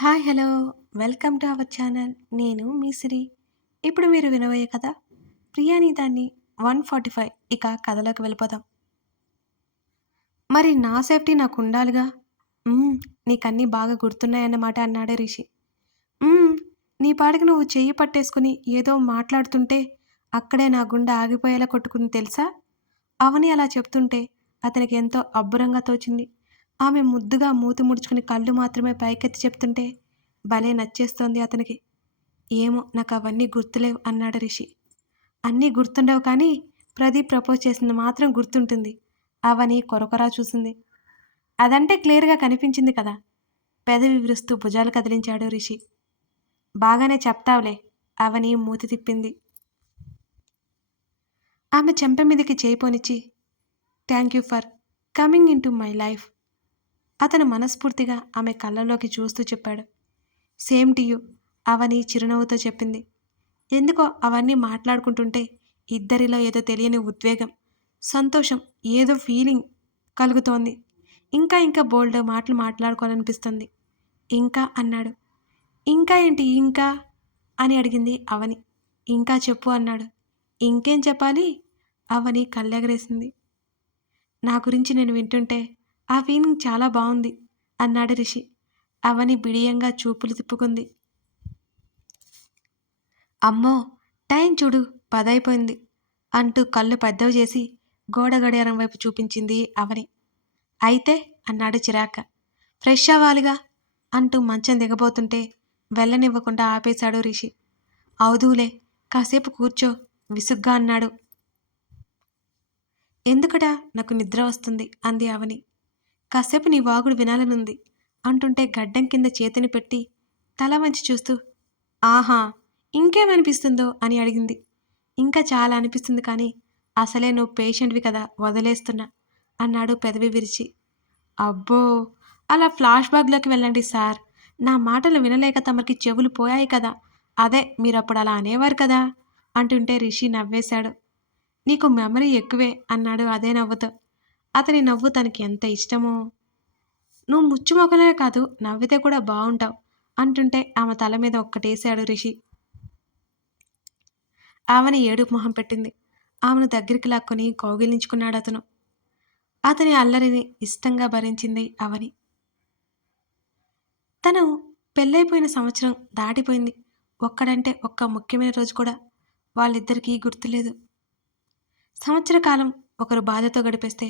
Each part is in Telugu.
Hi hello. Welcome to our channel. నేను మీ సిరి. ఇప్పుడు మీరు వినబోయే కథ ప్రియాని దాన్ని వన్ ఫార్టీ ఫైవ్ ఇక కథలోకి వెళ్ళిపోదాం. మరి నా సేఫ్టీ నాకు ఉండాలిగా? నీకన్నీ బాగా గుర్తున్నాయన్నమాట అన్నాడే రిషి. నీ పాడికి నువ్వు చెయ్యి పట్టేసుకుని ఏదో మాట్లాడుతుంటే అక్కడే నా గుండె ఆగిపోయేలా కొట్టుకుని తెలుసా? అవని అలా చెప్తుంటే అతనికి ఎంతో అబ్బురంగా తోచింది. ఆమె ముద్దుగా మూతి ముడుచుకుని కళ్ళు మాత్రమే పైకెత్తి చెప్తుంటే భలే నచ్చేస్తోంది అతనికి. ఏమో నాకు అవన్నీ గుర్తులేవు అన్నాడు రిషి. అన్నీ గుర్తుండవు కానీ ప్రదీప్ ప్రపోజ్ చేసింది మాత్రం గుర్తుంటుంది. అవని కొరకొరా చూసింది. అదంటే క్లియర్గా కనిపించింది కదా. పెదవి విరుస్తూ భుజాలు కదిలించాడు రిషి. బాగానే చెప్తావులే అవని మూతి తిప్పింది. ఆమె చెంప మీదకి చేయిపోనిచ్చి thank you for coming into my life. అతను మనస్ఫూర్తిగా ఆమె కళ్ళలోకి చూస్తూ చెప్పాడు. సేమ్ టు యూ అవని చిరునవ్వుతో చెప్పింది. ఎందుకో అవన్నీ మాట్లాడుకుంటుంటే ఇద్దరిలో ఏదో తెలియని ఉద్వేగం సంతోషం ఏదో ఫీలింగ్ కలుగుతోంది. ఇంకా ఇంకా బోల్డ్ మాటలు మాట్లాడుకోవాలనిపిస్తుంది. ఇంకా అన్నాడు. ఇంకా ఏంటి ఇంకా? అని అడిగింది అవని. ఇంకా చెప్పు అన్నాడు. ఇంకేం చెప్పాలి? అవని కళ్ళెగరేసింది. నా గురించి నేను వింటుంటే ఆ ఫీలింగ్ చాలా బాగుంది అన్నాడు రిషి. అవని బిడియంగా చూపులు తిప్పుకుంది. అమ్మో టైం చూడు పదైపోయింది అంటూ కళ్ళు పెద్దవి చేసి గోడ గడియారం వైపు చూపించింది అవని. అయితే అన్నాడు చిరాక ఫ్రెష్ అవ్వాలిగా అంటూ మంచం దిగబోతుంటే వెళ్ళనివ్వకుండా ఆపేశాడు రిషి. అవుదూలే కాసేపు కూర్చో విసుగ్గా అన్నాడు. ఎందుకట నాకు నిద్ర వస్తుంది అంది అవని. కాసేపు నీ వాగుడు వినాలనుంది అంటుంటే గడ్డం కింద చేతిని పెట్టి తల వంచి చూస్తూ ఆహా ఇంకేమనిపిస్తుందో? అని అడిగింది. ఇంకా చాలా అనిపిస్తుంది కానీ అసలే నువ్వు పేషెంట్వి కదా వదిలేస్తున్నా అన్నాడు పెదవి విరిచి. అబ్బో అలా ఫ్లాష్ బ్యాక్లోకి వెళ్ళండి సార్. నా మాటలు వినలేక తమరికి చెవులు పోయాయి కదా. అదే మీరప్పుడు అలా అనేవారు కదా అంటుంటే రిషి నవ్వేశాడు. నీకు మెమరీ ఎక్కువే అన్నాడు అదే నవ్వుతో. అతని నవ్వు తనకి ఎంత ఇష్టమో. నువ్వు ముచ్చుమొకలే కాదు నవ్వితే కూడా బాగుంటావు అంటుంటే ఆమె తల మీద ఒక్కటేశాడు రిషి. ఆమెని ఏడుపు మొహం పెట్టింది. ఆమెను దగ్గరికి లాక్కొని కౌగిలించుకున్నాడు అతను. అతని అల్లరిని ఇష్టంగా భరించింది అవని. తను పెళ్ళైపోయిన సంవత్సరం దాటిపోయింది. ఒక్కడంటే ఒక్క ముఖ్యమైన రోజు కూడా వాళ్ళిద్దరికీ గుర్తులేదు. సంవత్సర కాలం ఒకరు బాధతో గడిపేస్తే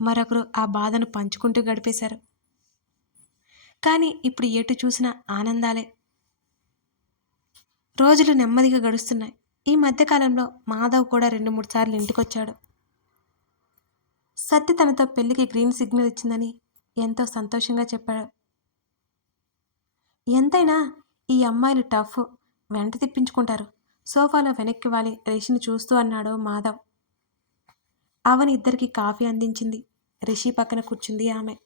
మరొకరు ఆ బాధను పంచుకుంటూ గడిపేశారు. కానీ ఇప్పుడు ఎటు చూసినా ఆనందాలే. రోజులు నెమ్మదిగా గడుస్తున్నాయి. ఈ మధ్యకాలంలో మాధవ్ కూడా రెండు మూడు సార్లు ఇంటికొచ్చాడు. సత్య తనతో పెళ్ళికి గ్రీన్ సిగ్నల్ ఇచ్చిందని ఎంతో సంతోషంగా చెప్పాడు. ఎంతైనా ఈ అమ్మాయిలు టఫ్. వెంట తిప్పించుకుంటారు. సోఫాలో వెనక్కి వాలి రేషిని చూస్తూ అన్నాడు మాధవ్. అవని ఇద్దరికి కాఫీ అందించింది. రిషి పక్కన కూర్చుంది ఆమె.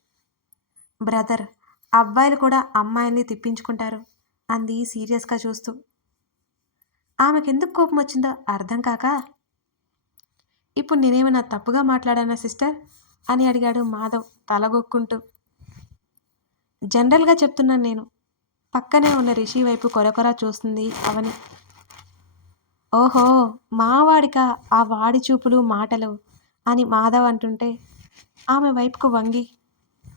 బ్రదర్ అబ్బాయిలు కూడా అమ్మాయిల్ని తిప్పించుకుంటారు అంది సీరియస్గా చూస్తూ. ఆమెకెందుకు కోపం వచ్చిందో అర్థం కాక ఇప్పుడు నేనేమైనా తప్పుగా మాట్లాడానా సిస్టర్? అని అడిగాడు మాధవ్ తలగొక్కుంటూ. జనరల్గా చెప్తున్నాను నేను. పక్కనే ఉన్న రిషి వైపు కొరకొర చూస్తుంది అవని. ఓహో మావాడిక? ఆ వాడి చూపులు మాటలు. అని మాధవ్ అంటుంటే ఆమె వైపుకు వంగి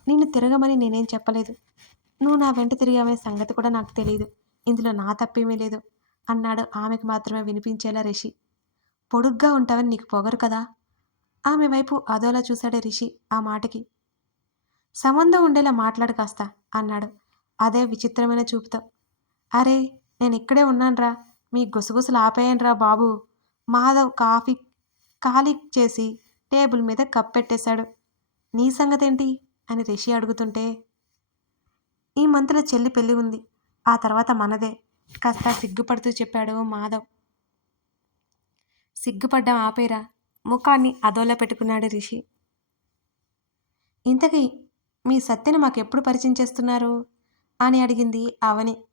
నిన్ను తిరగమని నేనేం చెప్పలేదు. నువ్వు నా వెంట తిరిగామే సంగతి కూడా నాకు తెలియదు ఇందులో నా తప్పేమీ లేదు అన్నాడు ఆమెకు మాత్రమే వినిపించేలా రిషి. పొడుగ్గా ఉంటావని నీకు పొగరు కదా? ఆమె వైపు అదోలా చూశాడే రిషి ఆ మాటకి. సంబంధం ఉండేలా మాట్లాడు కాస్త అన్నాడు. అదే విచిత్రమైన చూపుతో. అరే నేను ఇక్కడే ఉన్నానురా. మీ గుసగుసలు ఆపేయనురా బాబు. మాధవ్ కాఫీ ఖాళీ చేసి టేబుల్ మీద కప్ పెట్టేశాడు. నీ సంగతేంటి? అని రిషి అడుగుతుంటే ఈ మంత్లో చెల్లి పెళ్ళి ఉంది. ఆ తర్వాత మనదే. కాస్త సిగ్గుపడుతూ చెప్పాడు మాధవ్. సిగ్గుపడ్డం ఆపేరా. ముఖాన్ని అదోలా పెట్టుకున్నాడు రిషి. ఇంతకీ మీ సత్యను మాకెప్పుడు పరిచయం చేస్తున్నారు? అని అడిగింది అవని.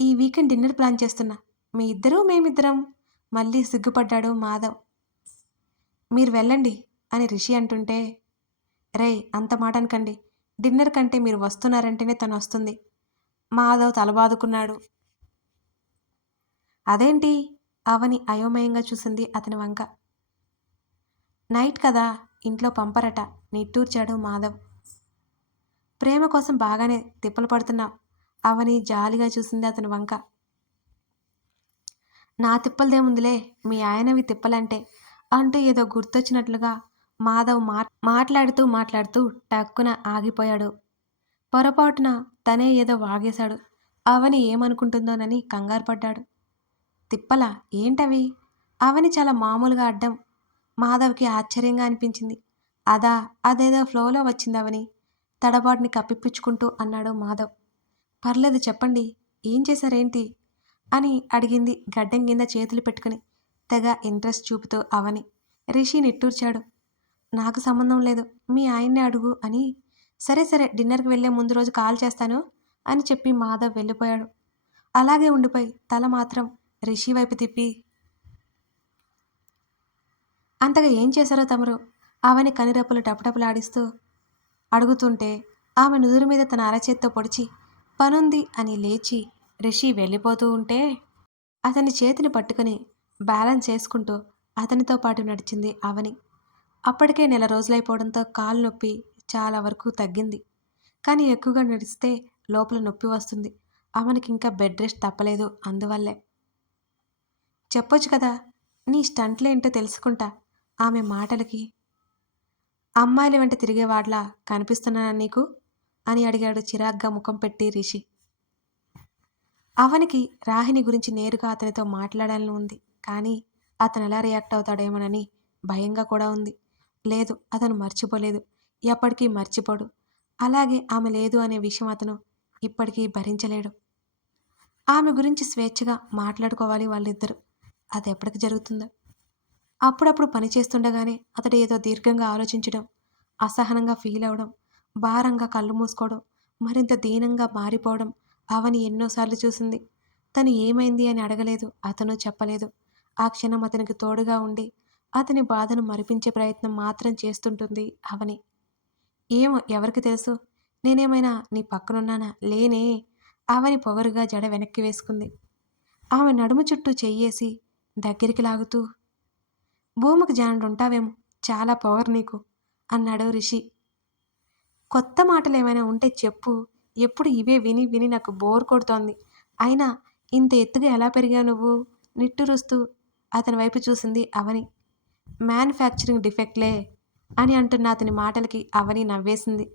ఈ వీకెండ్ డిన్నర్ ప్లాన్ చేస్తున్నా. మీ ఇద్దరూ మేమిద్దరం. మళ్ళీ సిగ్గుపడ్డాడు మాధవ్. మీరు వెళ్ళండి అని రిషి అంటుంటే రే అంత మాట అనకండి డిన్నర్ కంటే మీరు వస్తున్నారంటేనే తను వస్తుంది. మాధవ్ తలబాదుకున్నాడు. అదేంటి? అవని అయోమయంగా చూసింది అతని వంక. నైట్ కదా ఇంట్లో పంపరట నిట్టూర్చాడు మాధవ్. ప్రేమ కోసం బాగానే తిప్పలు పడుతున్నావు అవని జాలిగా చూసింది అతని వంక. నా తిప్పలదేముందిలే మీ ఆయనవి తిప్పలంటే అంటూ ఏదో గుర్తొచ్చినట్లుగా మాధవ్ మా మాట్లాడుతూ మాట్లాడుతూ టక్కున ఆగిపోయాడు. పొరపాటున తనే ఏదో వాగేశాడు. అవని ఏమనుకుంటుందోనని కంగారు పడ్డాడు. తిప్పలా ఏంటవి? అవని చాలా మామూలుగా అడ్డం. మాధవ్కి ఆశ్చర్యంగా అనిపించింది. అదా అదేదో ఫ్లోలో వచ్చింది అవని. తడబాటుని కప్పిపుచ్చుకుంటూ అన్నాడు మాధవ్. పర్లేదు చెప్పండి ఏం చేశారేంటి? అని అడిగింది గడ్డం కింద చేతులు పెట్టుకుని. తెగ ఇంట్రెస్ట్ చూపుతూ అవని. రిషి నిట్టూర్చాడు. నాకు సంబంధం లేదు. మీ ఆయన్ని అడుగు అని. సరే సరే డిన్నర్కి వెళ్ళే ముందు రోజు కాల్ చేస్తాను అని చెప్పి మాధవ్ వెళ్ళిపోయాడు. అలాగే ఉండిపోయి తల మాత్రం రిషి వైపు తిప్పి అంతగా ఏం చేశారో తమరు? ఆమెని కనిరెప్పలు టపటపలాడిస్తూ అడుగుతుంటే ఆమె నుదురు మీద తన అరచేత్తో పొడిచి పనుంది అని లేచి రిషి వెళ్ళిపోతూ ఉంటే అతని చేతిని పట్టుకుని బ్యాలెన్స్ చేసుకుంటూ అతనితో పాటు నడిచింది అవని. అప్పటికే నెల రోజులైపోవడంతో కాలు నొప్పి చాలా వరకు తగ్గింది. కానీ ఎక్కువగా నడిస్తే లోపల నొప్పి వస్తుంది. అవనికి ఇంకా బెడ్ రెస్ట్ తప్పలేదు అందువల్లే. చెప్పొచ్చు కదా నీ స్టంట్లేంటో తెలుసుకుంటా. ఆమె మాటలకి అమ్మాయిల వెంట తిరిగేవాడ్లా కనిపిస్తున్నానా నీకు? అని అడిగాడు చిరాగ్గా ముఖం పెట్టి రిషి. అవనికి రాహిని గురించి నేరుగా అతనితో మాట్లాడాలని ఉంది. కానీ అతను ఎలా రియాక్ట్ అవుతాడేమోనని భయంగా కూడా ఉంది. లేదు అతను మర్చిపోలేదు. ఎప్పటికీ మర్చిపోడు. అలాగే ఆమె లేదు అనే విషయం అతను ఇప్పటికీ భరించలేడు. ఆమె గురించి స్వేచ్ఛగా మాట్లాడుకోవాలి వాళ్ళిద్దరూ. అది ఎప్పటికి జరుగుతుందో. అప్పుడప్పుడు పని చేస్తుండగానే అతడు ఏదో దీర్ఘంగా ఆలోచించడం అసహనంగా ఫీల్ అవడం భారంగా కళ్ళు మూసుకోవడం మరింత దీనంగా మారిపోవడం అవని ఎన్నోసార్లు చూసింది. తను ఏమైంది అని అడగలేదు అతను చెప్పలేదు. ఆ క్షణం అతనికి తోడుగా ఉండి అతని బాధను మరిపించే ప్రయత్నం మాత్రం చేస్తుంటుంది అవని. ఏమో ఎవరికి తెలుసు? నేనేమైనా నీ పక్కనున్నానా? లేనే! అవని పొగరుగా జడ వెనక్కి వేసుకుంది. ఆమె నడుము చుట్టూ చెయ్యేసి దగ్గరికి లాగుతూ భూమికి జానుడుంటావేమో చాలా పొగరు నీకు అన్నాడు రిషి. కొత్త మాటలు ఏమైనా ఉంటే చెప్పు. ఎప్పుడు ఇవే విని విని నాకు బోర్ కొడుతోంది. అయినా ఇంత ఎత్తుగా ఎలా పెరిగావు నువ్వు? నిట్టూరుస్తూ అతని వైపు చూసింది అవని. మ్యానుఫ్యాక్చరింగ్ డిఫెక్ట్లే అని అంటున్న అతని మాటలకి అవని నవ్వేసింది.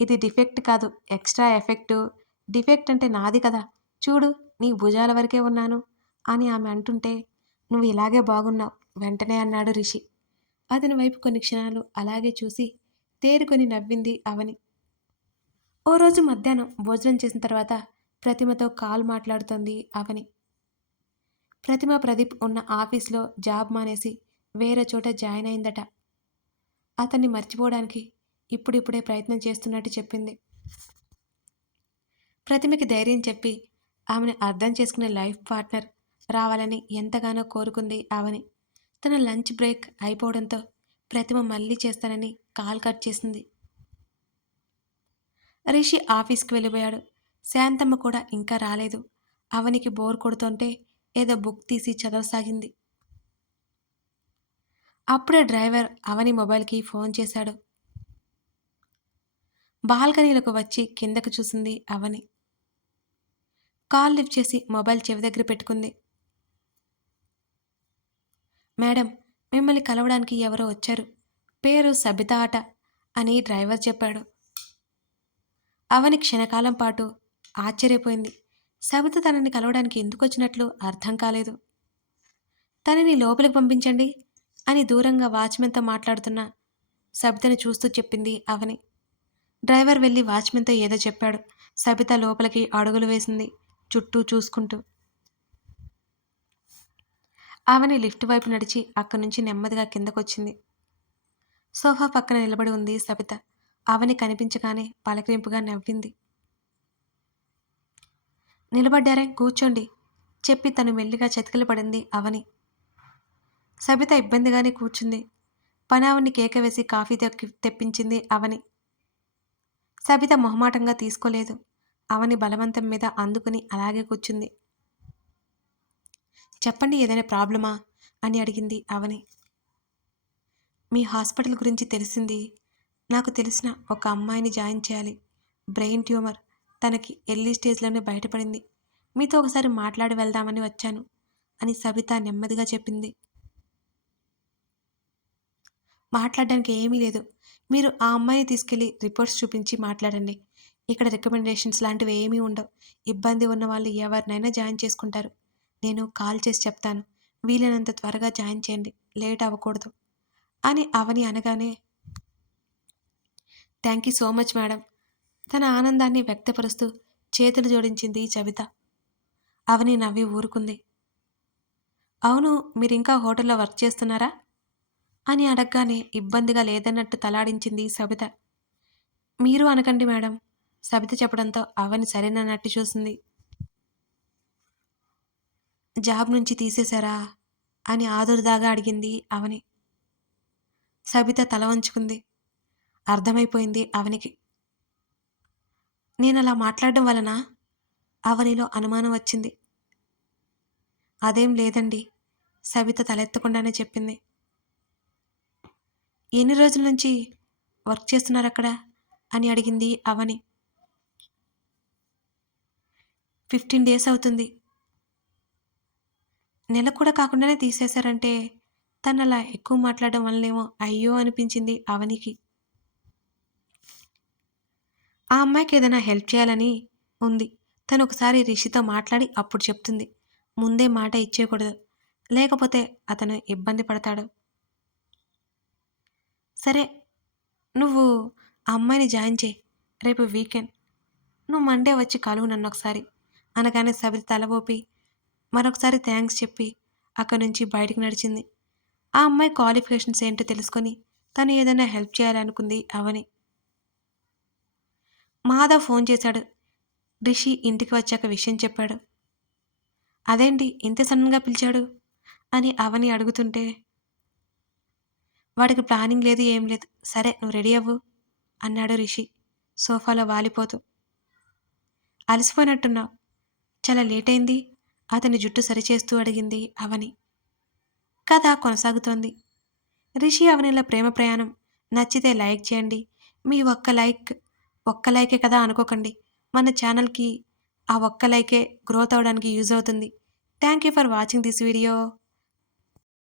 ఇది డిఫెక్ట్ కాదు ఎక్స్ట్రా ఎఫెక్ట్. డిఫెక్ట్ అంటే నాది కదా. చూడు నీ భుజాల వరకే ఉన్నాను అని ఆమె అంటుంటే నువ్వు ఇలాగే బాగున్నావు వెంటనే అన్నాడు రిషి. అతని వైపు కొన్ని క్షణాలు అలాగే చూసి తేరుకొని నవ్వింది అవని. ఓ రోజు మధ్యాహ్నం భోజనం చేసిన తర్వాత ప్రతిమతో కాల్ మాట్లాడుతోంది అవని. ప్రతిమ ప్రదీప్ ఉన్న ఆఫీస్లో జాబ్ మానేసి వేరే చోట జాయిన్ అయిందట. అతన్ని మర్చిపోవడానికి ఇప్పుడిప్పుడే ప్రయత్నం చేస్తున్నట్టు చెప్పింది. ప్రతిమకి ధైర్యం చెప్పి ఆమెను అర్థం చేసుకునే లైఫ్ పార్ట్నర్ రావాలని ఎంతగానో కోరుకుంది ఆమెని. తన లంచ్ బ్రేక్ అయిపోవడంతో ప్రతిమ మళ్ళీ చేస్తానని కాల్ కట్ చేసింది. రిషి ఆఫీస్కి వెళ్ళిపోయాడు. శాంతమ్మ కూడా ఇంకా రాలేదు. అవనికి బోర్ కొడుతుంటే ఏదో బుక్ తీసి చదవసాగింది. అప్పుడే డ్రైవర్ అవని మొబైల్కి ఫోన్ చేశాడు. బాల్కనీలకు వచ్చి కిందకు చూసింది అవని. కాల్ లిఫ్ట్ చేసి మొబైల్ చెవి దగ్గర పెట్టుకుంది. మేడం మిమ్మల్ని కలవడానికి ఎవరో వచ్చారు. పేరు సబిత ఆట అని డ్రైవర్ చెప్పాడు. అవని క్షణకాలం పాటు ఆశ్చర్యపోయింది. సబిత తనని కలవడానికి ఎందుకు వచ్చినట్లు అర్థం కాలేదు. తనని లోపలికి పంపించండి అని దూరంగా వాచ్మెన్తో మాట్లాడుతున్న సబితని చూస్తూ చెప్పింది అవని. డ్రైవర్ వెళ్ళి వాచ్మెన్తో ఏదో చెప్పాడు. సబిత లోపలికి అడుగులు వేసింది చుట్టూ చూసుకుంటూ. అవని లిఫ్ట్ వైపు నడిచి అక్కడి నుంచి నెమ్మదిగా కిందకొచ్చింది. సోఫా పక్కన నిలబడి ఉంది సబిత. అవని కనిపించగానే పలకరింపుగా నవ్వింది. నిలబడ్డారే కూర్చోండి. చెప్పి తను మెల్లిగా చతికిలు పడింది అవని. సబిత ఇబ్బందిగానే కూర్చుంది. పనావుని కేక వేసి కాఫీ తెప్పించింది అవని. సబిత మొహమాటంగా తీసుకోలేదు. అవని బలవంతం మీద అందుకుని అలాగే కూర్చుంది. చెప్పండి ఏదైనా ప్రాబ్లమా? అని అడిగింది అవని. మీ హాస్పిటల్ గురించి తెలిసింది. నాకు తెలిసిన ఒక అమ్మాయిని జాయిన్ చేయాలి. Brain tumour. తనకి ఎర్లీ స్టేజ్లోనే బయటపడింది. మీతో ఒకసారి మాట్లాడి వెళ్దామని వచ్చాను అని సబిత నెమ్మదిగా చెప్పింది. మాట్లాడడానికి ఏమీ లేదు. మీరు ఆ అమ్మాయిని తీసుకెళ్ళి రిపోర్ట్స్ చూపించి మాట్లాడండి. ఇక్కడ రికమెండేషన్స్ లాంటివి ఏమీ ఉండవు. ఇబ్బంది ఉన్న వాళ్ళు ఎవరినైనా జాయిన్ చేసుకుంటారు. నేను కాల్ చేసి చెప్తాను. వీలైనంత త్వరగా జాయిన్ చేయండి. లేట్ అవ్వకూడదు అని అవని అనగానే thank you so much madam. తన ఆనందాన్ని వ్యక్తపరుస్తూ చేతులు జోడించింది చవిత. అవని నవ్వి ఊరుకుంది. అవును మీరు ఇంకా హోటల్లో వర్క్ చేస్తున్నారా? అని అడగగానే ఇబ్బందిగా లేదన్నట్టు తలాడించింది సబిత. మీరు అనకండి మేడం సబిత చెప్పడంతో అవని సరేనన్నట్టు చూసింది. జాబ్ నుంచి తీసేశారా? అని ఆదురుదాగా అడిగింది అవని. సబిత తల వంచుకుంది. అర్థమైపోయింది అవనికి. నేను అలా మాట్లాడడం వలన అవనిలో అనుమానం వచ్చింది. అదేం లేదండి సబిత తలెత్తకుండానే చెప్పింది. ఎన్ని రోజుల నుంచి వర్క్ చేస్తున్నారు అక్కడ అని అడిగింది అవని. ఫిఫ్టీన్ డేస్ అవుతుంది. నెల కూడా కాకుండానే తీసేశారంటే తను అలా ఎక్కువ మాట్లాడడం వల్లనేమో అయ్యో అనిపించింది అవనికి. ఆ అమ్మాయికి ఏదైనా హెల్ప్ చేయాలని ఉంది. తను ఒకసారి రిషితో మాట్లాడి అప్పుడు చెప్తుంది. ముందే మాట ఇచ్చేయకూడదు. లేకపోతే అతను ఇబ్బంది పడతాడు. సరే నువ్వు ఆ అమ్మాయిని జాయిన్ చేయి. రేపు వీకెండ్. నువ్వు మండే వచ్చి కలువు నన్ను ఒకసారి. అనగానే సబిత తల ఊపి మరొకసారి థ్యాంక్స్ చెప్పి అక్కడి నుంచి బయటికి నడిచింది. ఆ అమ్మాయి క్వాలిఫికేషన్స్ ఏంటో తెలుసుకొని తను ఏదైనా హెల్ప్ చేయాలనుకుంది అవని మాధవ్ ఫోన్ చేశాడు. రిషి ఇంటికి వచ్చాక విషయం చెప్పాడు. అదేంటి ఇంత సడన్గా పిలిచాడు? అని అవని అడుగుతుంటే వాడికి ప్లానింగ్ లేదు ఏం లేదు. సరే నువ్వు రెడీ అవ్వు అన్నాడు రిషి సోఫాలో వాలిపోతూ. అలసిపోయినట్టున్నావు చాలా లేట్ అయింది. అతని జుట్టు సరిచేస్తూ అడిగింది అవని. కథ కొనసాగుతోంది. రిషి అవనిల ప్రేమ ప్రయాణం. నచ్చితే లైక్ చేయండి. మీ ఒక్క లైక్ ఒక్క లైకే కదా అనుకోకండి. మన ఛానల్కి ఆ ఒక్క లైకే గ్రోత్ అవడానికి యూజ్ అవుతుంది. Thank you for watching this video.